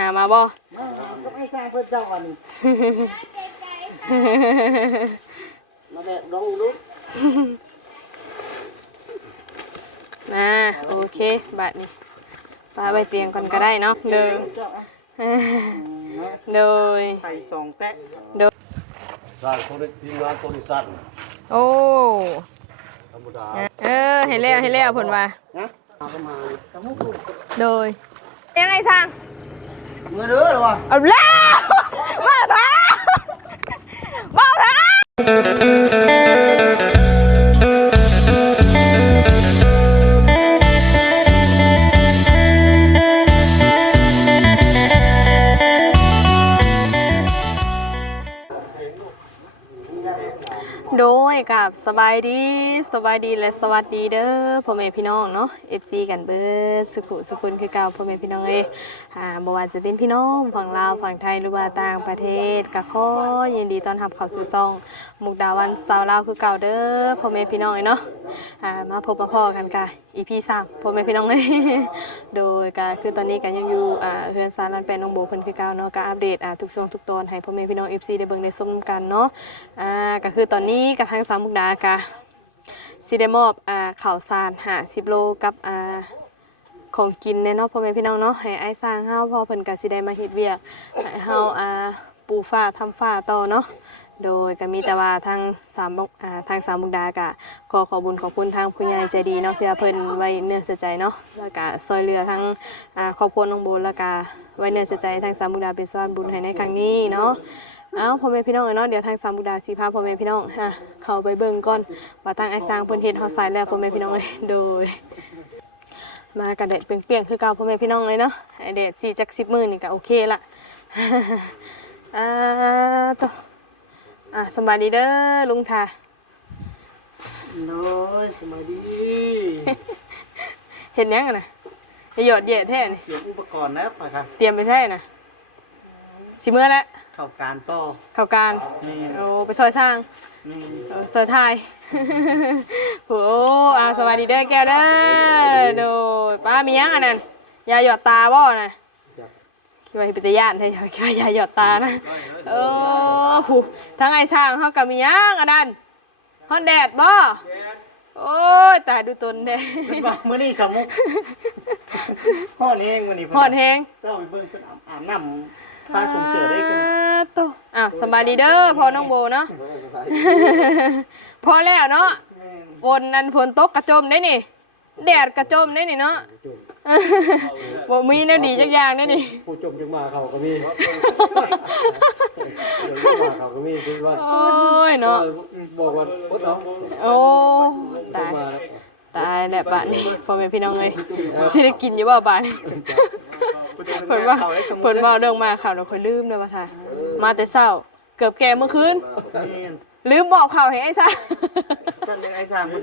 หามาบ่มาก็ไม่สร้างเพื่อเจ้าวันนี้มาแบบลองลุกมาโอเคบัดนี้ปาไปเตียงก่อนก็ได้เนาะเดินเจ้าอะโดยไข่สองแตะสร้างตัวนี้ทีมงานตัวนี้สั้นโอ้ธรรมดาเออเห็นแล้วเห็นแล้วผลว่านะเอาเข้ามาจะมุกโดยยังไงสร้าง เมื่อเด้อหร กับสบายดีสบายดีและสวัสดีเด้อพ่อแม่พี่น้องเนาะเอฟซีกันเบิดสุขุสุขุนคือเก่าพ่อแม่พี่น้องเอ้อ่าบ่ว่าจะเป็นพี่น้องฝั่งลาวฝั่งไทยหรือว่าต่างประเทศก็ขอยินดีต้อนรับเข้าสู่ซ่องมุกดาวันสาวลาวคือเก่าเด้อพ่อแม่พี่น้องเนาะอ่ามาพบมาพ่อกันกะ EP 3พ่อแม่พี่น้องเอ้ยโดยก็คือตอนนี้ก็ยังอยู่อ่าเรือนซานลันแปลน้องโบเพิ่นคือเก่าเนาะก็อัปเดตอ่าทุกช่วงทุกตอนให้พ่อแม่พี่น้อง FC ได้เบิ่งได้ชมกันเนาะอ่าก็คือตอนนี้กับทางสามมุกดากะสิได้มอบอ่าข้าวสาร50โลกับอ่าของกินแน่เนาะพ่อแม่พี่น้องเนาะให้ไอ้ายสร้างเฮาพอเพิ่นก็สิได้มาเฮ็ดเวียกให้เฮาอ่าปูฟ้าทำฟ้าต่อเนาะ โดยก็มีแต่ว่าทางสามมุกอ่าทางสามมุกดาก็ขอขอบุญขอบคุณทางผู้ใหญ่ใจดีเนาะที่ว่าเพิ่นไว้เนื้อเสียใจเนาะแล้วก็ซอยเหลือทั้งอ่าครอบครัวน้องโบนแล้วก็ไว้เนื้อเสียใจทางสามมุกดาเป็นสะพานบุญให้ในครั้งนี้เนาะเอ้าพ่อแม่พี่น้องเนาะเดี๋ยวทางสามมุกดาสิพาพ่อแม่พี่น้องฮะเข้าไปเบิ่งก่อนว่าทางไอ้สร้างเพิ่นเฮ็ดฮอดไซด์แล้วพ่อแม่พี่น้องเอ้ยโดยมากันแดดเปรียงๆคือเก่าพ่อแม่พี่น้องเลยเนาะไอแดดสี่จักสิบหมือนี่ก็โอเคละอ่าต่อ อ่าสำบายดีเด้อลุงทาโน้ยสมัยดีเห็นยังกันนะอย่าหยอดแย่แท้นี่เดี๋ยวอุปกรณ์นะฝ่ายค่ะ เตรียมไปใช่นะสิเมื่อแล้วเข้าการต่อเข้าการนี่โอ้ไปซอยสร้างนี่เออซอยไทายโอ้อาสวัสดีเด้อแก้วเด้อโดยป้ามียังอันนั้นยาหยอดตาบ่น่ะ คิดว่าเป็นตาย่านแท้คิดว่ายาหยอดตานะโอ้ผู้ทั้งไอ้สร้างเฮากับมียังอันนั้นฮอนแดดบ่โอ้ยตายดูตนเด้เป็นว่ามื้อนี้สามมุกห่อนเองมื้อนี้ฮอนแฮงเจ้าไปเบิ่งเพิ่นอาบอาบน้ำฟ้าผมเสือได้กันโตอ้าวสบายดีเด้อพอน้องโบเนาะพอแล้วเนาะฝนนั่นฝนตกกระจมได้นี่ แดดกระจมได้นี่เนาะบ่มีแนวดีจักอย่างได้นี่ผู้จมจังมาเขาก็มีเดี๋ยวจังมาเขาก็มีคือว่าโอ้ยเนาะบอกว่าปดเอาโอ้ตายมาแล้วตายแหละป่านนี้พ่อแม่พี่น้องเอ้ยสิได้กินอยู่บ่ป่านนี้เพิ่นว่าเพิ่นว่าเรื่องมาข่าวเราค่อยลืมเด้อว่าท่ามาแต่เช้าเกือบแก่เมื่อคืนนี่ ลืมบอกข่าวให้ไอ้ซ่าท่านยังไอ้สร้างมัน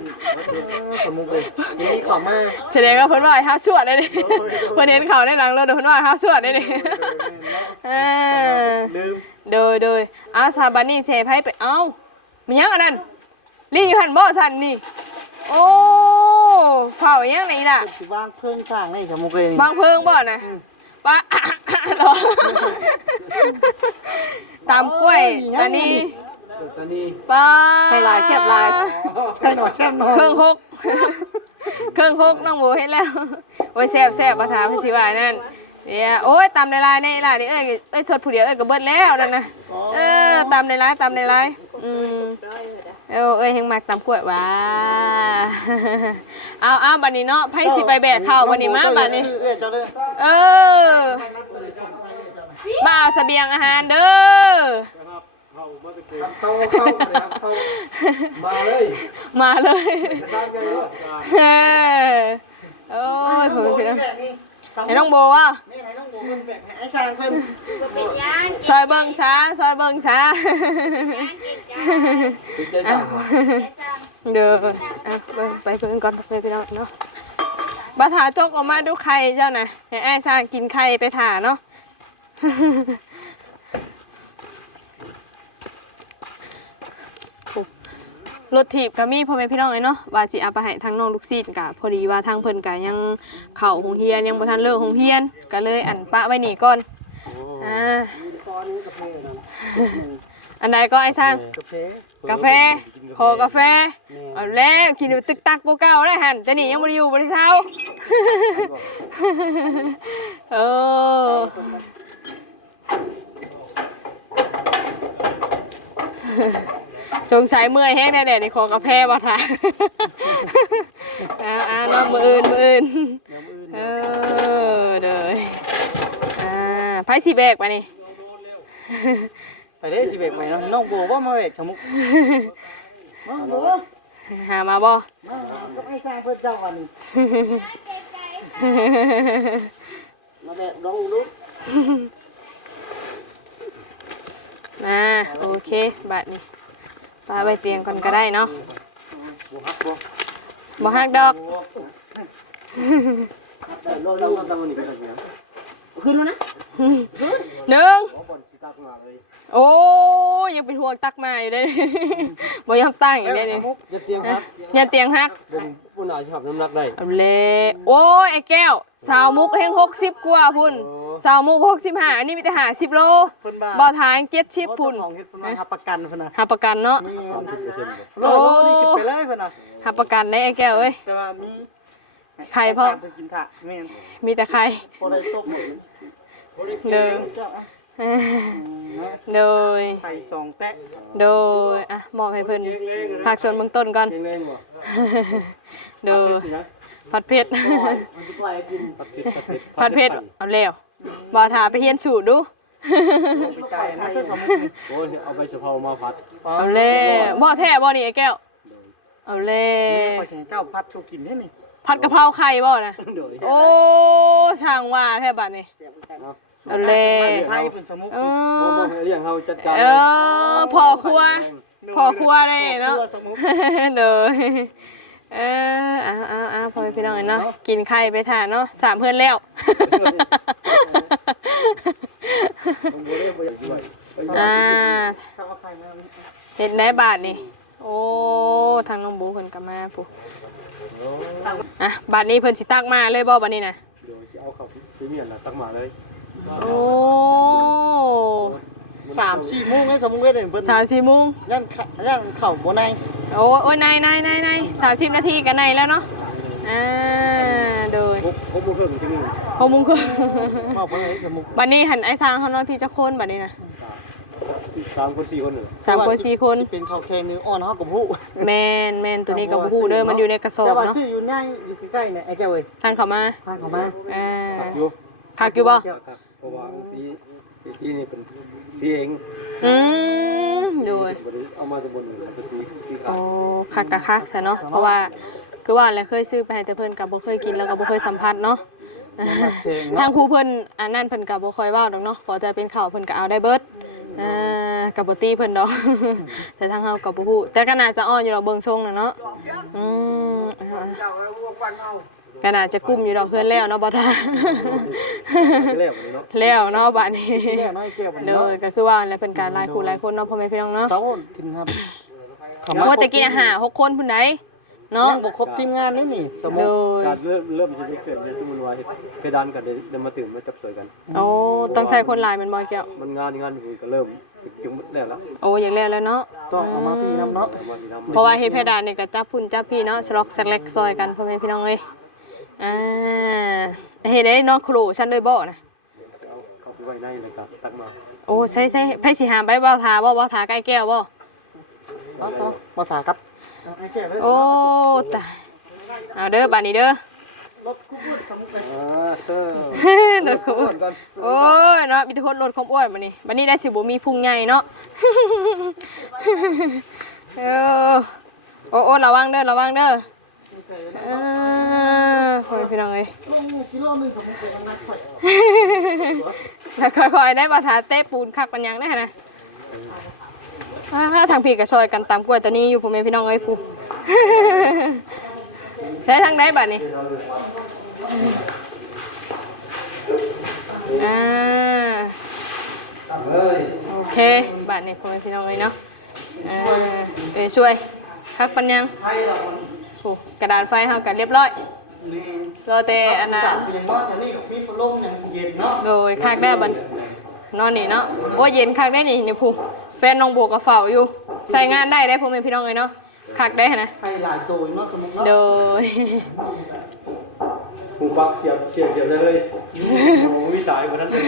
สมมุกเลยนี่เข้ามาแสดงว่าเพิ่นว่าให้ห้าสวดได้ดิเพิ่นเห็นข่าวในหลังแล้วเดี๋ยวเพิ่นว่าให้ห้าสวดได้ดิเออลืมโดยโดยอาซาบานี่เซฟให้ไปเอ้ามันยังอันนั้นลี่อยู่หันบ่สันนี่ โอ้เผายังไงล่ะสิวางเพิ่งสร้างในสมุกเลยนี่บางเพิงบ่นะป้าเหรอตามกล้วยอันนี้ ตอนนี้ป้าใช่ลายแซ่บลายใช่หน่อยแซ่บหน่อยเครื่องคกเครื่องคกน้องหมูเห็นแล้วโอ้ยแซ่บแซ่บภาษาภาษีว่านั่นเนี่ยโอ้ยตามในลายในลายนี่เอ้ยเอ้ยสดผู้เดียวเอ้ยก็เบิดแล้วนั่นนะเออตามในลายตามในลายอืมเออเอ้ยเฮงมักตามกล้วยว้าเอาเอาบัดนี้เนาะไผสิไปแบกข้าวบัดนี้มาบัดนี้เอ้ยเจ้าเด้อเออมาเอาเสบียงอาหารเด้อ เข้ามาตะเกียบเข้าเข้าเลยครับเข้ามาเลยมาเลยได้ไงวะเออโอ้ยผมเป็นแบบนี้ไอ้น้องโบว่านี่ให้น้องโบเพิ่นแบกให้ไอ้สร้างเพิ่นซอยเบิ่งช้าซอยเบิ่งช้าติดใจสั่งเด้ออะเบิ่งไปเพิ่นก่อนไปพี่น้องเนาะบาถาจกออกมาดูไข่เจ้าน่ะให้อ้ายช่างกินไข่ไปถ่าเนาะ รถถีบก็มีพ่อแม่พี่น้องเลยเนาะว่าสิเอาไปให้ทางน้องลูกศิษย์กะพอดีว่าทางเพิ่นกะยังเข้าโรงเรียนยังบ่ทันเลิกโรงเรียนก็เลยอันปะไว้นี่ก่อนอ่าตอนนี้กาแฟนั่นอันใดก็ไอ้ช่างกาแฟกาแฟขอกาแฟเอาแล้วกินอยู่ตึกตักกูเก่าเลยหันจะหนียังบ่ได้อยู่บ่ได้เช้าเออ จงใช้เมื่อยแห้งแน่ๆนี่ขอกาแฟบ่ท่าอ่าอ่าน้องมืออื่นมืออื่นเดี๋ยวมือเออเด้ออ่าไผสิแบกมานี่ไปได้สิเบกใหม่เนาะน้องโบว่ามาเบกสมุกน้องโบหามาบ่มาก็ไอ้สร้างเพื่อเจ้าวันนี้มาแบบลองดูมาโอเคบัดนี้ ปาไปเตียงก่อนก็ได้เนาะบ่ฮักบ่บ่ฮักดอกเราเราเราวันนี้ก็ได้เนี่ย ขึ้นแล้วนะหนึ่งบ่บ่นสิตักมาเลยโอ้ยยังเป็นห่วงตักมาอยู่ได้บ่ยอมตั้งอีกได้นี่จะเตรียมครับอย่าเตียงฮักเป็นผู้นายที่ขับน้ำหนักได้เอาเลยโอ้ยไอ้แก้ว สาวมุกเฮง60กว่าพุ่นสาวมุก65อันนี้มีแต่50โลเพิ่นบ้าบ่ทาง70พุ่นของเฮ็ดเพิ่นว่าหาประกันเพิ่นน่ะหาประกันเนาะมีสามสิบเปอร์เซ็นต์โลโลนี่ขึ้นไปเลยเพิ่นน่ะหาประกันได้ไอ้แก้วเอ้ยแต่ว่ามีใครพ่อไสามไปกินถ่ะแม่นมีแต่ใครบ่ได้ตกหมด เดินเจ้าอะโดยไข่สองแตะโดยอะมอบให้เพิ่นภาคส่วนเบื้องต้นก่อนเร่งเร่งบ่โดยนะผัดเผ็ดมันสิปล่อยให้กินผัดเผ็ดผัดเผ็ดผัดเผ็ดเอาแล้วบ่ถาไปเฮียนสูตรดูไปไกลนะเสื้อสมุกนี่โอ้ยเอาใบสะเพรามาผัดเอาแล้วบ่แท้บ่นี่ไอ้แก้วเอาแล้แม่วขอสิให้เจ้าพัดชูกินให้นี่ผัดกะเพราไข่บ่นะโดยโอ้ช่างว่าแท้บัดนี้ เอาแล้ไทวยเป็นสมุกเอบ่อบ่ให้เลี้ยงเฮาจัดการเออพ่อครัวพ่อครัวได้เนาะสมุกเด้อเออเอาเอาเอาพอพี่น้องเนาะกินไข่ไปทานเนาะสามเพื่อนแล้วต้องบ่ได้บ่อยากด้วยอ่าถ้าว่าใครมาเห็นได้บาทนี่โอ้ทางน้องบูเพิ่นก็มาปุ๊อะบาทนี้เพิ่นสิตักมาเลยบ่บาทนี้นะเดี๋ยวสิเอาเข้าพรีเมียมน่ะตักมาเลย โอ้สามสี่โมงให้สมุกเว้ยเพิ่นสามสี่โมงย่านขะย่านเข่าบ่ในโอ้โอ้ยนายนายนายนายสามสิบนาทีกันในแล้วเนาะอ่าโดยครบครบบ่เพิ่มที่นี่หกโมงครึ่งมาเพิ่นให้สมุกบัดนี้หันไอ้สร้างเขานอนพี่จะคนบัดนี้นะสี่สามคนสี่คนหนึ่งสามคนสี่คนสิเป็นข้าวแข็งนี่อ่อนเฮากับผู้แมนแมนตัวนี้กับผู้เด้อมันอยู่ในกระสอบแต่ว่าเนาะชื่ออยู่ใกล้อยู่ใกล้ๆเนี่ยไอ้แก้วเอ้ยทางเขามาทางเข้ามาอ่าขับอยู่คักอยู่บ่ครับ เพราะว่าสีสีสีนี่เป็นสีเองอืมโดยบริเอามาจากบนเป็นสีสีขาโอ้วคักกะคักใช่เนาะเพราะว่าคือว่าแล้วเคยซื้อไปให้แต่เพิ่นกับบ่เคยกินแล้วก็บ่เคยสัมผัสเนาะแข็งทางเนาะผู้เพิ่นอันนั้นเพิ่นก็บ่ค่อยเว้าดอกเนาะพอจะเป็นข้าวเพิ่นก็เอาได้เบิดอ่าก็บ่ตีเพิ่นดอก แต่ทางเฮาก็บ่ฮู้แต่ก็น่าจะอ้อนอยู่ดอกเบิ่งทรงน่ะเนาะอืมอ่า ก็น่าจะกุ้มอยู่ดอกเพื่อนแล้วเนาะบ่ท่าแรกเลยเนาะแล้วเนาะบัดนี้ที่แรกน้อยแก้วมันเลเนาะยก็คือว่าแล้วเพิ่นการหลายคู่หลายคนเนาะพ่อแม่พี่น้องเนาะเจ้ากินครับเข้าเพราะว่าแต่กินอาหารหกคนพุ่นใดเนาะยังบ่ครบทีมงานนี่นี่สมุโดกยการเริ่มเริ่มจะได้เกิดในที่มันว่าเพดานกันเดินมาตื่นมาจับสวยกันโอ้ต้องใช้คนหลายแมันบ่แก้วมันงานงานอยู่ก็เริ่มจึงแล้วละโอ้อย่างแล้วแล้วเนาะต้องเอามาพี่น้ำเนาะมาที่ทำเพราะว่าเฮ็ดเพดานนี่ก็จับพุ่นจับพี่เนาะฉลอกแซกเล็กซอยกันพ่อแม่พี่น้องเอ้ย อ่าเฮ็ดได้เนาะครูฉันเลยบ่นะเอาเข้าไปไว้ในเลยครับตักมาโอ้ใช่ใช่ไผสิหามไปบ่ทาบ่บ่ทาใกล้แก้วบ่เอาซะมาถาครับเอาไอ้แก้วเลยโอ้ตายเอาเด้อบัดนี้เด้อรถคู่พูดสมุกเลยอ่าเออรถขมอ้วนก่อนโอ้ยเนาะมีแต่คนรถขมอ้วนบัดนี้บัดนี้ได้สิบ่มีพุงใหญ่เนาะเออโอ้โอ้ระวังเด้อระวังเด้อ เออพ่อแม่พี่น้องเอ้ยลงกิโลหนึงสมุกเป็นนักไฟแล้วค่อยๆได้บาทาเตะปูนคักปัญญังได้นะอ่าทางพี่กับซอยกันตามกล้วยตัวนี้อยู่ผมเองพี่น้องเอ้ยปู ใช้ทางไหนบัดนี้อ่าเฮ้ยโอเคบัดนี้ผมเองพี่น้องเอ้ยเนาะอ่าเอ้ยช่วยคักปัญญัง ไทยเราโอ้กระดานไฟเฮากันเรียบร้อยลีนรอแต่อันน่ะสามปีเนาะแถวนี้กับมีพัดลมอย่างเย็นเนาะโดยคักได้บัดนอนนี่เนาะโอ้ยเย็นคักได้นี่นี่ผู้แฟนน้องโบก็เฝ้าอยู่ ใส่งานได้ได้พ่อแม่พี่น้องเลยเนาะคักได้นะใครหลายตัวเนาะสมมุติเนาะโดยหูฟักเสียบเสียบเสียบเลยโอ้วิสายคนนั้นเป็น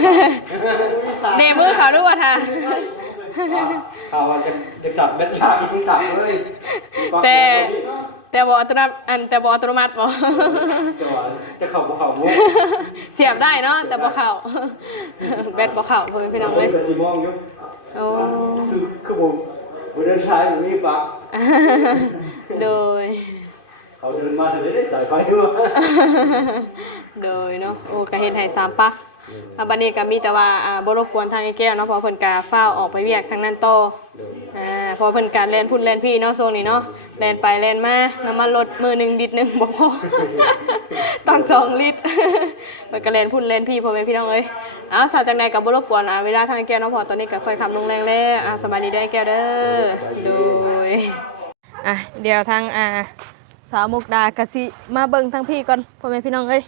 วิสาเนมือเขาด้วยว่าท่าข่าวว่าจะจะสับเบ็ดชาอีกสับเลยแต่ แต่บออัตโนมัติอันแต่บออัตโนมัติบอจะว่าจะเข่าบ่เข่าบ่เสียบได้เนาะแต่บอเข่าแบตบอเข่าพ่อแม่พี่น้องเลยกระสีมองอยู่โอ้คือคือผมผมเดินชายผมมีปะโดย เขาเดินมาถึงได้สายไฟมาโดยเนาะโอ้กะเห็นให้สามปะ อะบัดนี้ก็มีแต่ว่าอ่าบ่รบกวนทางไอ้แก้วเนาะเพอเพิ่นกาฟ้าวออกไปเวียกทางนั้นโตออ่าเพอเพิ่นการเล่นพุ่นเล่นพี่เนาะโซนนี้เนาะเล่นไปเล่นมาน้ำมันลดมือหนึงดิดหนึงบ่พอ ต้องสองลิตร เพิ่นก็เล่นพุ่นเล่นพี่พ่อแม่พี่น้องเอ้ยอ้าวสาวจังใดก็บ่รบกวนอ่าเวลาทางไอ้แก้วเนาะเพอตอนนี้ก็ค่อยคำลงแรงแล้วอ่าสบายดีได้อไอ้แก้วเด้อโดยอะเดี๋ยวทางอ่าสาวมุกดากะสิมาเบิ่งทั้งพี่ก่อนพ่อแม่พี่น้องเอ้ย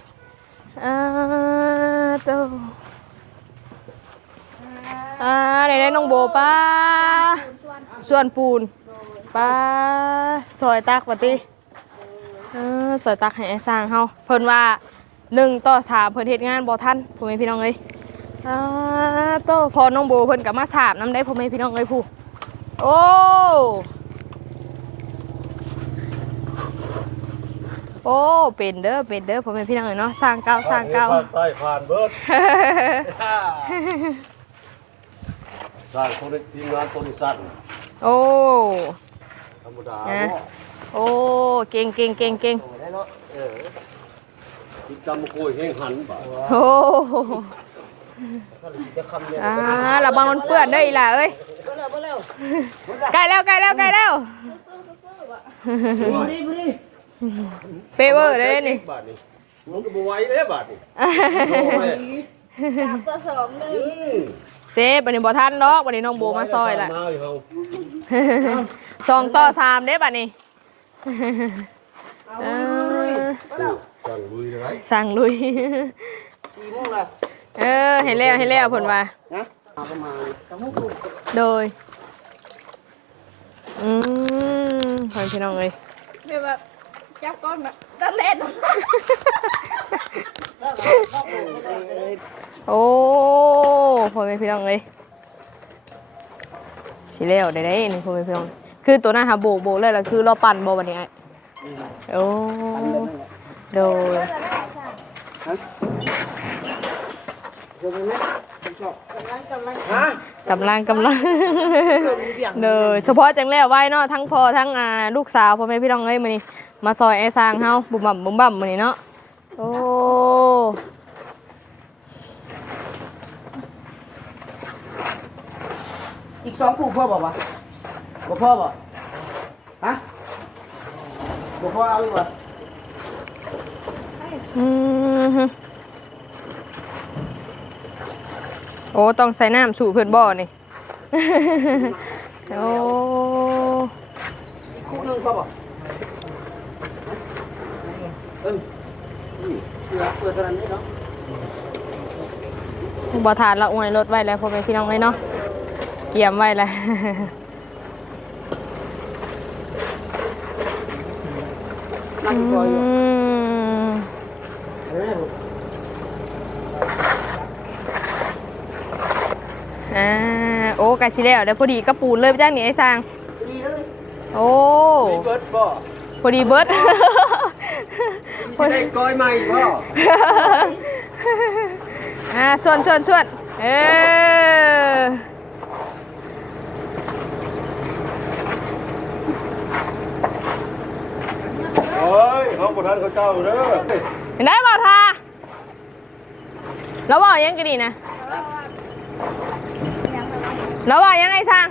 อ่า โตอ่าไหนได้น้องโบป้าส่วนปูนป้าซอยตักว่าติเออซอยตักให้ไอ้สร้างเฮาเพิ่นว่าหนึ่งต่อสามเพิ่นเฮ็ดงานบ่ทันพ่อแม่พี่น้องเอ้ยอ่าโตพอน้องโบเพิ่นก็มาสาบน้ำได้พ่อแม่พี่น้องเอ้ยผู้โอ้ โอ้เป็นเด้อเป็นเด้อผมเป็นพี่น้องเนาะสร้างเก่าสร้างเก่าผ่านใต้ผ่านเบิร์ดสร้างคนทีมงานต้นสั้นโอ้ธรรมดานะโอ้เก่งเก่งเก่งเก่งได้เนาะเออติดจำกุยแห้งหันบ่โอ้จะคำเนี่ยอ่าระวังมันเปื้อนเด้ออีหล่ะเอ้ยเร็วเร็วใกล้แล้วใกล้แล้วใกล้แล้วพอดีพอดี เปเวอร์ได้อนี่บาทนี่มันก็บ่ไหวเลยบาทนี่อืมเจ๊บันนี้บ่ทันดอกบันนี้น้องโบมาซอยละมาอยู่เฮาสองต่อสามเด้บัดนี้เออสั่งบุยไรสั่งลุยสี่โมงละเออเห็นแล้วเห็นแล้วผลว่านะเอาประมาณสามโมงครึ่งโดยอืมพอพี่น้องเลยแบบ จับก้อนจะเล่นโอ้พอพี่น้องเลยสิแล้วได้ได้นี่พอพี่น้อง คือตัวหน้าหาโบกโบกเลยล่ะคือราปั่นโบวันนี้ไอ้โอ้โดยเดี๋ยวนี้ผมชอบฮะกำลังกำลังเดยเฉพาะจังแล้วไว้เนาะทั้งพ่อทั้งอาลูกสาวพ่อแม่พี่น้องเอ้ยมื้อนี้ มาซอยไอ้สร้างเฮาบุ่มบ่ำบุ่มบ่ำมื้อนี้เนาะโอ้อีกสองปูพ่อบอกว่าบ่พ่อบอกฮะบ่พ่อเอาอีกวะอืมฮึโอ้ต้องใส่น้ำสู่เพิ่นบ่นี่ โอ้คู่หนึงพ่อบอก เออเปิดเปิดตอนนี้เนาะบ่ทานละอวยรถไว้แล้วพ่อแม่พี่น้องเอ้ยเนาะเกียมไว้แล้ว นั่งคอยอยู่อืมเอออ่าโอ้กะสิแล้วเดี๋ยวพอดีกระปูนเลยไปจ้างนี่ไอ้สร้าง ดีเลยโอ้ มีเบิร์ดบ่พอดีเบิร์ด สิได้ก้อยใหม่บ่อ่าส่วนส่วนส่วนเออโอ้ยเขาบ่ทันเขาเจ้าเด้อเห็นได้บ่ทาแล้วบอกยังกันดีนะแล้วบอกยังไงสร้าง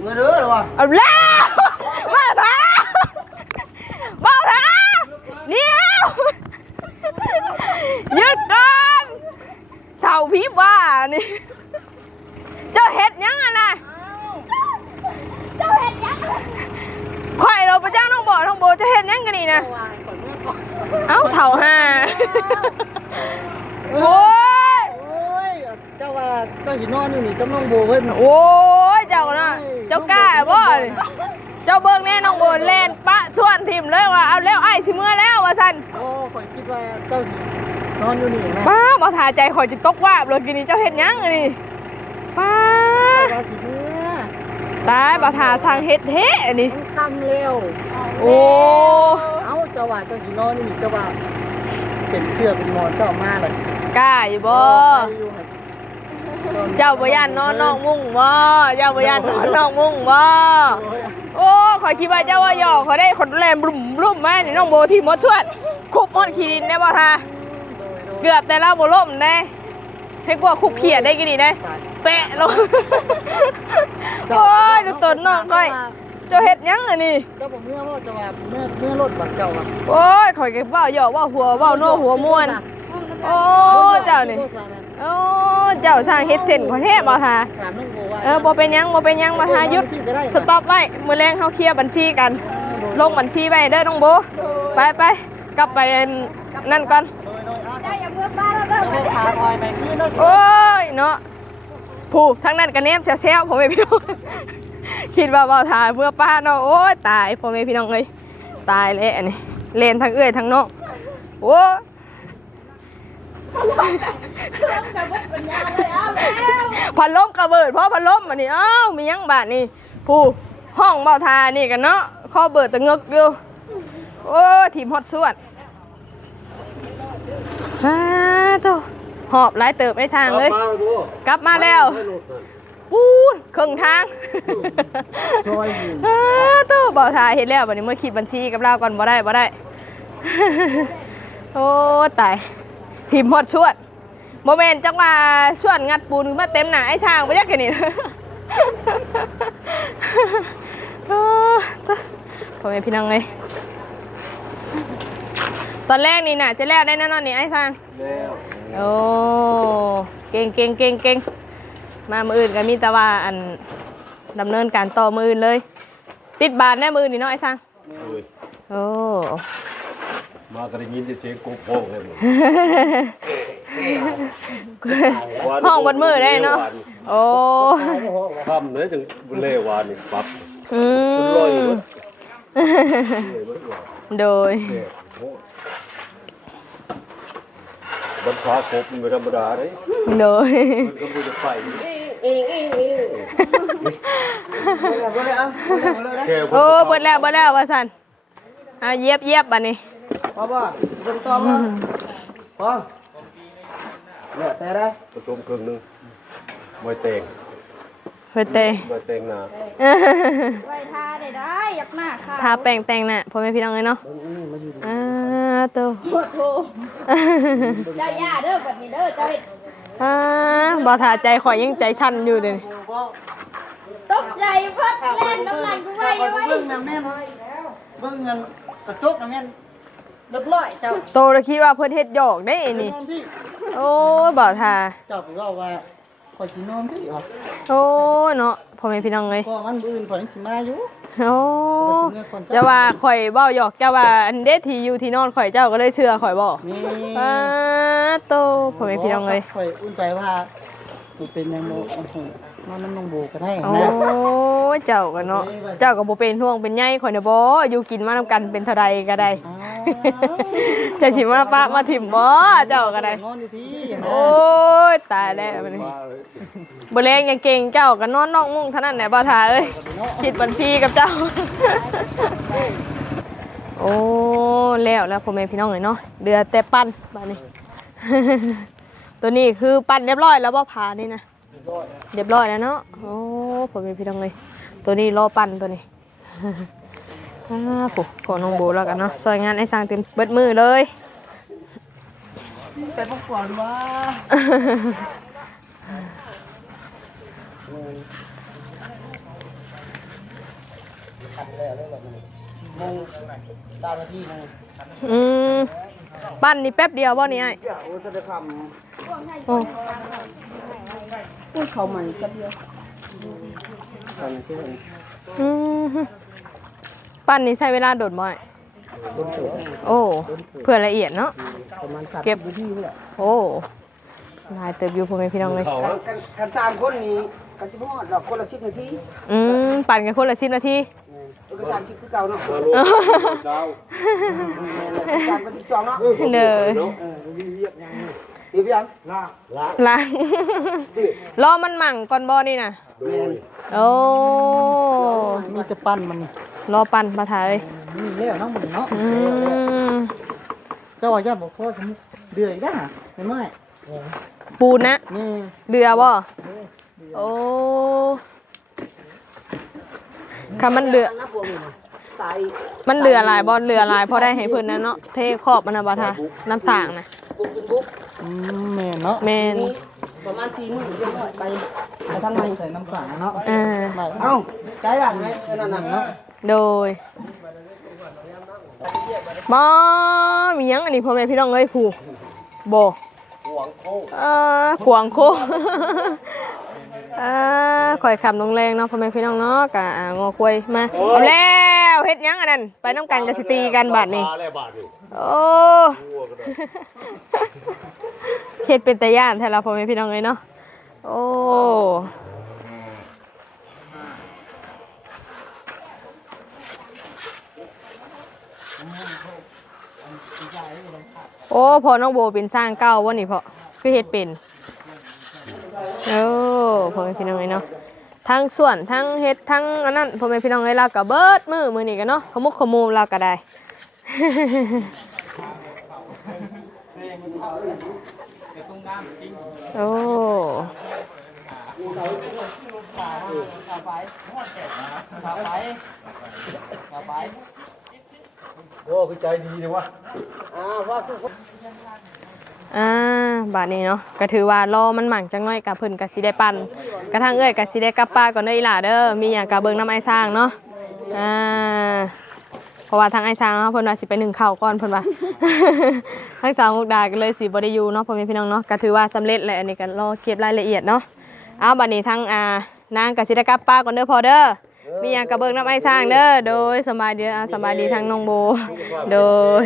เมื่อเด้อหรอวะเอาแล้วบ่ทาบ่ทา เดี๋ยวหยุดก่อนเท่าพีบว่านี่ เจ้าเฮ็ดยังอะนะเจ้าเห็ดยังข่อยเราไปจ้างน้องบ่น้องโบจะเฮ็ดยังกันนี่นะเอ้าเถ่าห้าโอ้ย โอ้ยเจ้าว่าเจ้าสินอนอยู่นี่กับน้องโบเพิ่นโอ้ยเจ้านะเจ้ากล้าบ่นี่ เจ้าเบิ่งแน่น้องโบนแล่นปะส่วนทิมเลยว่าเอาแล้วไอ้ายสิเมื่อแล้วว่าซั่นโอ้ข่อยคิดว่าเจ้าสินอนอยู่นี่นะป้าบ่ทาใจข่อยจะตกวาบเลยกินนี่เจ้าเฮ็ดหยังอันนี่ป้าเจ้าว่าสิเมื่อตายบ่ทาสร้างเฮ็ดเทอันนี้มันค่ำแล้วโอ้เอ้าเจ้าว่าเจ้าสินอนอยู่นี่เจ้าว่าเป็นเสื้อเป็นหมอนเจ้ามาเลยกล้าอยู่บ่ไปอยู่ให้ตอน เจ้าบ่ย่านนอนนอกมุ้งบ่เจ้าบ่ย่านนอนนอกมุ้งบ่โอ้ยโอ้ขอยคิดว่าเจ้าว่าหยอกเขาได้คนแรงบลุ่มบลุ่มมานี่น้องโบที่มดชวดคุบมดขี้ดินได้บ่ทาเกือบแต่เราบ่ล่มได้ให้กว่าคุกเขียดได้กี่ดีได้ตายแปะลงโอ้ยดูต้นน้องก้อยเจ้าเฮ็ดหยังอันนี้เจ้าบอกเมื่อว่าเจ้าว่าเมื่อเมื่อรถบักเจ้าว่าโอ้ยข่อยก็เว้าหยอกเว่าหัวเว้าโน้หัวม่วนโอ้เจ้านี่ โอ้เจ้าช่างเฮ็ดเส้นขอแท้บ่ทาถามน้องโบว่าเออบ่เป็นหยังบ่เป็นหยังบ่ทาหยุดสต็อปไว้มื้อแรงเฮาเคลียร์บัญชีกัน ลงบัญชีไว้เด้อน้องโบไปไปกลับไปนั่นก่อนเจ้าอย่าเมื่อบ้านแล้วเด้อเจ้าขาคอยไปคือเนาะโอ้ยเนาะผู้ทั้งนั้นกันแนมแซวๆผมไม่พี่น้องคิดว่าเบาถ่ายเมื่อป้าเนาะโอ้ยตายพ่อแม่พี่น้องเลยตายเลยอันนี้เลนทั้งเอื้อยทั้งน้องโอ้ย พันล้มกระเบิดเพราะพันล้มอันนี้อ้าวมียังบาทนี่ผู้ห้องเบาทานี่กันเนาะข้อเบิดตะเงึกอยู่โอ้ทีมฮอตสวดฮ่าโตหอบหลายเติบไม่ช่างเลย กลับมาแล้วปูนครึ่งทางช่าตู้บ่าวทายเฮ็ดแล้วบัดนี้เมื่อคิดบัญชีกับเราก่อนบ่ได้บ่ได้ โอ้ตาย ทีมฮอดชวดโมเมนต์จังว่าชวดงัดปูนมาเต็มหน้าไอ้ช่างบ่ยักแค่นี้โอ้ตายพ่อแม่พี่น้องเอ้ยตอนแรกนี่น่ะจะแล้วได้แน่นอนนี่ไอ้ช่างแล้วโอ้เก่งเก่งเก่งเก่งมามืออื่นกันมีแต่ว่าอันดำเนินการต่อมืออื่นเลย ติดบานแน่มืออื่นนี่เนาะไอ้สังเอ้ยโอ้ มาก็ได้ยินแต่เสียงโกโก้เลยมึงห้องบนมือได้เนาะโอ้ทำเลยจังบุเล่วานนี่ปั๊บอืจนลอยอยู่มเบิดเลยเบิดว่าโดยแก่โหบัญชาครบมันไม่ธรรมดาเลยโดยมันก็บ่จะไปบ่ได้เอาบ่ได้เอาเลยนะแค่โอ้เบิดแล้วเบิดแล้วว่าสันเอาเย็บเย็บบัดนี้ พอบ่เบิ่งต่อบ่พอเนี่ยแต่ได้ผสมครึ่งหนึงมวยเตงเพื่อเตะมวยเตงหนาไว้ทาได้ได้อยากหน้าค่ะทาแป้งแต่งหน้าพ่อแม่พี่น้องเลยเนาะอ่าตัวเจ้าย่าเด้อบัดนี้เด้อเจ้าเฮ็ดอ่าบ่ทาใจข่อยยังใจชันอยู่เลยตกใจเพัดแล่นน้ำลายกูไว้ไว้ เบิ่งน้ำแม่นเบิ่งเงินกระจกน้ำแม่น เรียบร้อยเจ้าโตแล้วคิดว่าเพิ่นเฮ็ดหยอกได้นี่ นอนพี่โอ้ยบ่ทา เจ้าไปว่าว่าข่อยสินอนพี่เหรอโอ้ยเนาะพ่อแม่พี่น้องเอ้ยก็มันอื่นข่อยยังสิมาอยู่ โอ้จะว่าข่อยเว้าหยอกจะว่าอันเด็ดที่อยู่ที่นอนข่อยเจ้าก็เลยเชื่อข่อยบ่นี่ป้าโตพ่อแม่พี่น้องเอ้ยข่อยอุ่นใจว่ามันเป็นยังโมโอ้โห นอนน้ำนองโบก็ได้โอ้นะยเจ้าก็เนาะเจ้าก็บ่เป็นห่วงเป็นใยข่อยน่ะบ่อยู่กินมานํกันเป็นเท่าใดก็ได้อ้าวจะสิมาปะมาถิ่มบ่เจ้าก็ได้นอนอยู่พี่นะโอ้ยตายแล้วบัดนี้ว่าเอ้ยบ่แรงยังเก่งเจ้าก็นอนนอกมุ้งเท่านั้นแหละบ่ทาเอ้ยคิดบัญชีกับเจ้า โอ้แล้วแล้วพ่อแม่พี่น้องเลยเนาะเดือแต่ปั้นบ้านนี้ ตัวนี้คือปั้นเรียบร้อยแล้วบ่ผ่านี่นะ เรียบร้อยแล้วเนาะโอ้พ่อแม่พี่น้องเลยตัวนี้รอปั้นตัวนี้อ้าผู้ขอน้องโบแล้วกันเนาะซอยงานไอ้สร้างเต็มเบิดมือเลยไปพักผ่อนว่าโมงสามนาทีนึงอืมปั้นนี่แป๊บเดียวบ่นี่ไอ้เดี๋ยวจะได้ทโอ้ำ พูดเขาใหม่กับเดียวทำเช่นอืมปั้นนี่ใช้เวลาโดดบ่อยต้นสูงโอ้เพื่อละเอียดเนาะประมาณสามเก็บนาทีนี่แหละโอ้หลายเติบอยู่พ่อแม่พี่น้องเลยเขากันกันกันสามคนนี้กันจะพอดดอกคนละสิบนาทีอืมปั่นกันคนละ10นาทีเออกันสามสิบคือเก่าเนาะมาลูกเจ้าสามกันสิบสองเนาะเด้อ เนาะเออมีเรียกยังเดี๋ยวยังลากลากล้าง รอมันหมั่งก่อนบ่นี่น่ะ โดยโอ้ มีจะปั้นมันรอปั่นมาถ่ายนี่แล้วน้องมันเนาะอืมเจ้าว่าญาติบอกพ่อฉันเดือยได้หะไม่ไม่ปูนนะนี่เรือบ่โอ้คำมันเรือนับวงนี่นะใส่มันเรือหลายบ่เรือหลายพอได้ให้เพิ่นนะเนาะ เทขอบมันน่ะบ่ทาน้ำสางน่ะบุกเป็นบุกอืม แม่นเนาะแม่นประมาณสี่หมื่นเรียบร้อยไปไปทางในใส่น้ำสั่งเนาะอ่าไปเอ้าใจหลังไงเออนั่นน่ะเนาะโดยบ่มีหยังอันนี้พ่อแม่พี่น้องเอ้ยผู้บ่เอ่อขวางโค อ่าข่อยคำลงแรงเนาะพ่อแม่พี่น้องเนาะกะอ่างอควยมาเอาแล้วเฮ็ดหยังอันนั้นไปน้ำกันกะสิตีกันบาดนี้มาแล้วบาทนี่โอ้เฮ็ดเป็นตาย่านแท้ละพ่อแม่พี่น้องเอ้ยเนาะโอ้โอ้พอน้องโบเป็นสร้างเก้าวันนี้พอคือเฮ็ดเป็น โอ้พ่อแม่พี่น้องเอ้ยเนาะทั้งส่วนทั้งเฮ็ดทั้งอันนั้นพ่อแม่พี่น้องเอ้ยเราก็เบิดมือมือนี่กันเนาะขมุกขมูเราก็ได้โอ้โอ้คือใจดีเลยวะอ่าว่าทุกคน อ่าบาดนี้เนาะก็ถือว่ารอมันหมั่งจังน้อยกับเพิ่นก็สิได้ปั่นกระทั่งเอ้ยก็สิได้กลับป้าก่อนเด้ออีหล่าเด้อมีหยังก็เบิ่งน้ำไอ้สร้างเนาะอ่าเพราะว่าทางไอ้สร้างเนาะเพิ่นว่าสิไปหนึ่งเข้าก่อนเพิ่นว่า ทางสาวมุกดาก็เลยสิบ่ได้อยู่เนาะพ่อแม่พี่น้องเนาะก็ถือว่าสำเร็จแหล้วอันนี้ก็รอเก็บรายละเอียดเนาะเอาบัดนี้ทางอ่านางก็สิได้กลับป้าก่อนเด้อพอเด้อมีหยังก็เบิ่งน้ำไอ้สร้างเด้อโดยสบายดีอ่าสบายดีทางน้องโบ โดย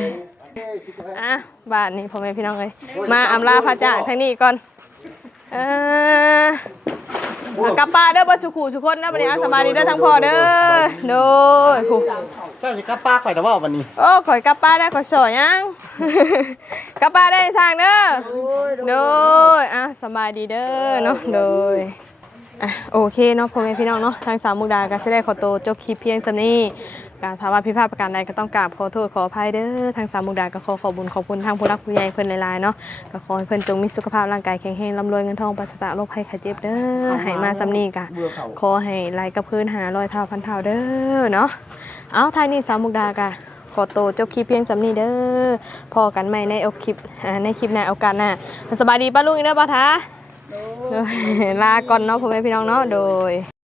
อะบาทนี้พ่อแม่พี่น้องเลยมาอำลาพระจากทางนี้ก่อนเออเอากลับป้านเด้อบ่สุขุสุคนนะบัดนี้เอาสบายดีเด้อทั้งพ่อเด้อโดยผู้เจ้าจะกลับป้าข่อยแต่ว่าวันนี้โอ้ข่อยกลับป้านได้ข่อยสอยยังกลับป้านได้สร้างเด้อโดยอะสบายดีเด้อเนาะโดยอะโอเคเนาะพ่อแม่พี่น้องเนาะทางสาวมุกดาก็สิได้ขอตัวจบคลิปเพียงจำนี้ การถ้าว่าพิพาทประการใดก็ต้องกราบขอโทษขออภัยเด้อทางสามมุกดาก็ขอขอบุญขอบคุณทางผู้รักผู้ใหญ่เพิ่นหลายๆเนาะก็ขอให้เพิ่นจงมีสุขภาพร่างกายแข็งแรงร่ำรวยเงินทองปราศจากโรคภัยไข้เจ็บเด้อให้มาซ้ำนีกะขอให้ไหลกับพื้นหารอยเท่าพันเท่าเด้อเนาะเอาท้ายนี้สามมุกดากะขอโตวจบคลิปเพียงสำนีเด้อพอกันใหม่ในโอคลิปในคลิปหน้าโอกาสหน้าสบายดีป้าลุงอีกเด้อป้าท้าลาก่อนเนาะพ่อแม่พี่น้องเนาะโดย